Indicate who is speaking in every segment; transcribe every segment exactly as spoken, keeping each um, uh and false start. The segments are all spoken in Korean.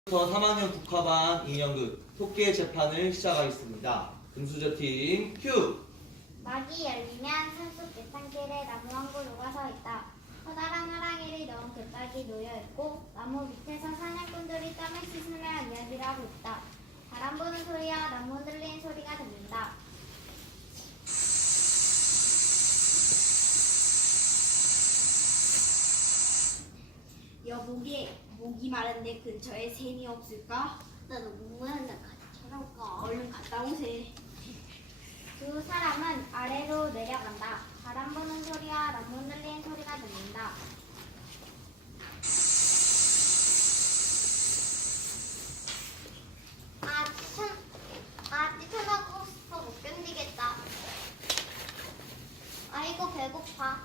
Speaker 1: 부터 삼 학년 국화반 이 년급 토끼의 재판을 시작하겠습니다. 금수저팀 큐!
Speaker 2: 막이 열리면 산속 계단길에 나무 한 그루가 서 있다. 커다란 호랑이를 넣은 갯박이 놓여있고 나무 밑에서 사냥꾼들이 땀을 씻으며 이야기를 하고 있다. 바람 부는 소리와 나무 흔들리는 소리가 들린다.
Speaker 3: 여보기, 목이 마른데 근처에 샘이 없을까?
Speaker 2: 나도 목마른데 같이 찾아올까?
Speaker 3: 얼른 갔다 오세.
Speaker 2: 두 사람은 아래로 내려간다. 바람 부는 소리와 나무 흔들리는 소리가 들린다. 아, 뛰천, 아, 뛰쳐나고 싶어 못 견디겠다. 아이고, 배고파.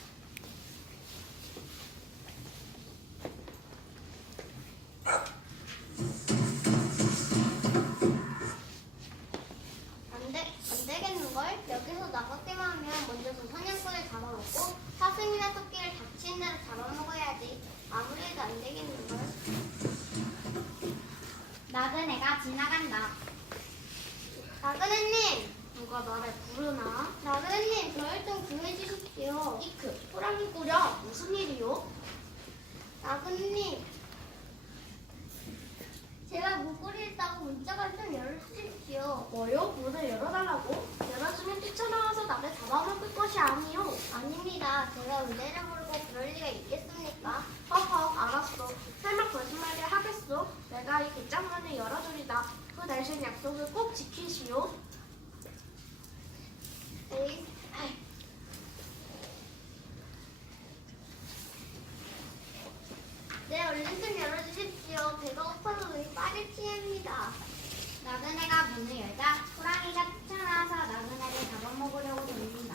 Speaker 2: 안 돼, 안 되겠는걸? 여기서 나가기만 하면 먼저 그 사냥꾼을 잡아먹고 사슴이나 토끼를 닥치는 대로 잡아먹어야지. 아무리 해도 안 되겠는걸? 나그네가 지나간다. 나그네님! 누가 나를 부르나? 나그네님, 저를 좀 구해주십시오.
Speaker 3: 이크, 호랑이 꾸려. 무슨 일이요?
Speaker 2: 나그네님, 제가 목걸이를 따고 문짝을 좀 열어주십시오.
Speaker 3: 뭐요? 문을 열어달라고? 열어주면 뛰쳐나와서 나를 잡아먹을 것이 아니요.
Speaker 2: 아닙니다. 제가 은혜를 모르고 그럴 리가 있겠습니까?
Speaker 3: 허허, 알았어. 설마 거짓말을 하겠어? 내가 이 빗장문을 열어주리다. 그 대신 약속을 꼭 지키시오.
Speaker 2: 에이, 아이. 네, 얼른 좀 열어주십시오. 배가 고파서 눈이 빠질지입니다. 나그네가 문을 열자 호랑이가 뛰쳐나와서 나그네를 잡아먹으려고 돌린다.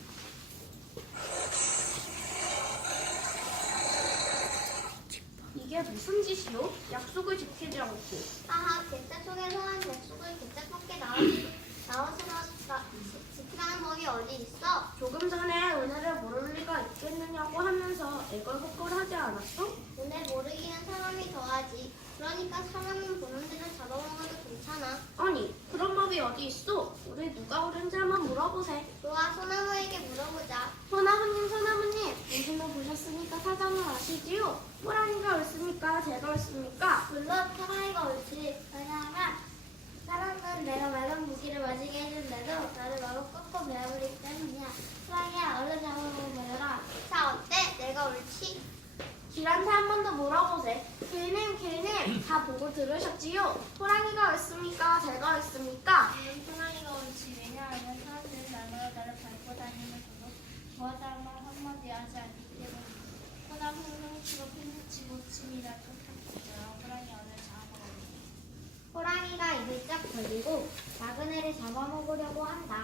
Speaker 3: 이게 무슨 짓이요? 약속을 지키지 않고.
Speaker 2: 하하, 개짜 속에서는 백숙을 개짜 밖에 나와서 지키라는 법이 어디 있어?
Speaker 3: 조금 전에 은혜를 모를 리가 있겠느냐고 하면서 애걸복걸 하지 않았어?
Speaker 2: 은혜 모르기는 사람이 더하지. 그러니까 사람은 보는 대로 잡아먹어도 괜찮아.
Speaker 3: 아니, 그런 법이 어디 있어? 우리 누가 옳은지 한번 물어보세.
Speaker 2: 좋아, 소나무에게 물어보자.
Speaker 3: 소나무님, 소나무님, 당신도 보셨으니까 사정을 아시지요? 호랑이가 옳습니까? 제가 옳습니까?
Speaker 2: 물론 호랑이가 옳지. 왜냐하면 사람은 내가 맑은 무기를 마시게 해준데도 나를 마구 꺾고 베어버리기 때문이야. 호랑이야, 얼른 잡아먹어라. 자, 어때? 내가 옳지?
Speaker 3: 길한테 한 번 더 물어보세. 길님, 길님, 다 보고 들으셨지요? 호랑이가 옳습니까? 제가 옳습니까?
Speaker 2: 물론 호랑이가 옳지. 왜냐하면 사람들은 날마다 나를 밟고 다니면서도 저와 다른 말 한마디 하지 않기 때문이야. 호랑이는 훔치고 핀치고 침이라 끝까지처럼 호랑이 얼른 잡아먹어라. 호랑이가 입을 쫙 벌리고 나그네를 잡아먹으려고 한다.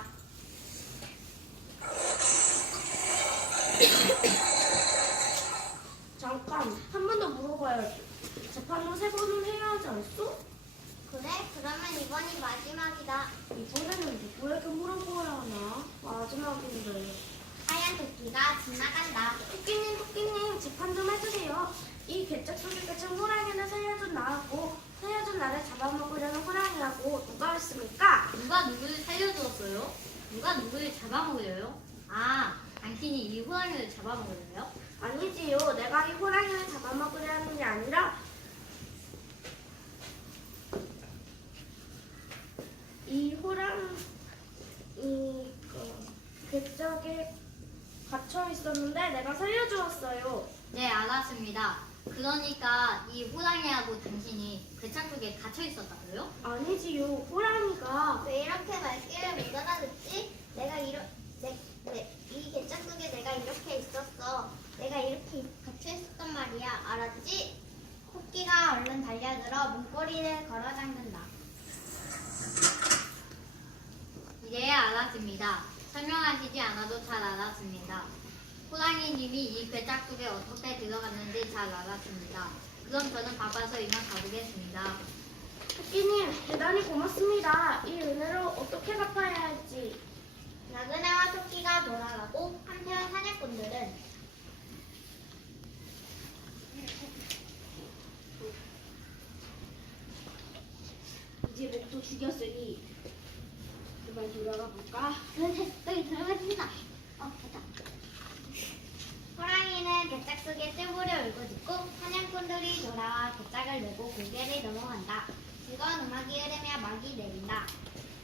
Speaker 3: 잠깐, 한 번 더 물어봐야지. 재판도 세 번은 해야 하지 않소?
Speaker 2: 그래? 그러면 이번이 마지막이다.
Speaker 3: 이번에는 누구에게 물어보아야 하나? 마지막인데.
Speaker 2: 하얀 토끼가 지나간다.
Speaker 3: 토끼님, 토끼님, 재판 좀 해주세요. 이 괴짝 속에 갇힌 호랑이는 살려준 나하고 살려준 나를 잡아먹으려는 호랑이하고 누가 했습니까?
Speaker 4: 누가 누구를 살려주었어요? 누가 누구를 잡아먹으려요? 아, 당신이 이 호랑이를 잡아먹으려요?
Speaker 3: 아니지요. 내가 이 호랑이를 잡아먹으려는 게 아니라 이 호랑이 그 괴짝에 갇혀 있었는데 내가 살려주었어요.
Speaker 4: 네, 알았습니다. 그러니까 이 호랑이하고 당신이 괴짝 속에 갇혀 있었다고요?
Speaker 3: 아니지요. 호랑이가
Speaker 2: 왜 이렇게 말귀를 못 알아듣지? 내가 이러, 내, 내, 이 개짝 속에 내가 이렇게 있었어. 내가 이렇게 갇혀 있었단 말이야. 알았지? 토끼가 얼른 달려들어 문고리를 걸어 잠근다.
Speaker 4: 네, 알았습니다. 설명하시지 않아도 잘 알았습니다. 호랑이님이 이 괴짝 속에 어떻게 들어갔는지 잘 알았습니다. 그럼 저는 바빠서 이만 가보겠습니다.
Speaker 3: 토끼님 대단히 고맙습니다. 이 은혜를 어떻게 갚아야 할지.
Speaker 2: 나그네와 토끼가 돌아가고 한편 사냥꾼들은
Speaker 3: 벌써 죽였으니 그만 돌아가 볼까?
Speaker 4: 네, 여기 들어가십니다. 어, 됐다. 호랑이는 괴짝 속에 뜰보를 울고 듣고 사냥꾼들이 돌아와 괴짝을 메고 고개를 넘어간다. 즐거운 음악이 흐르며 막이 내린다.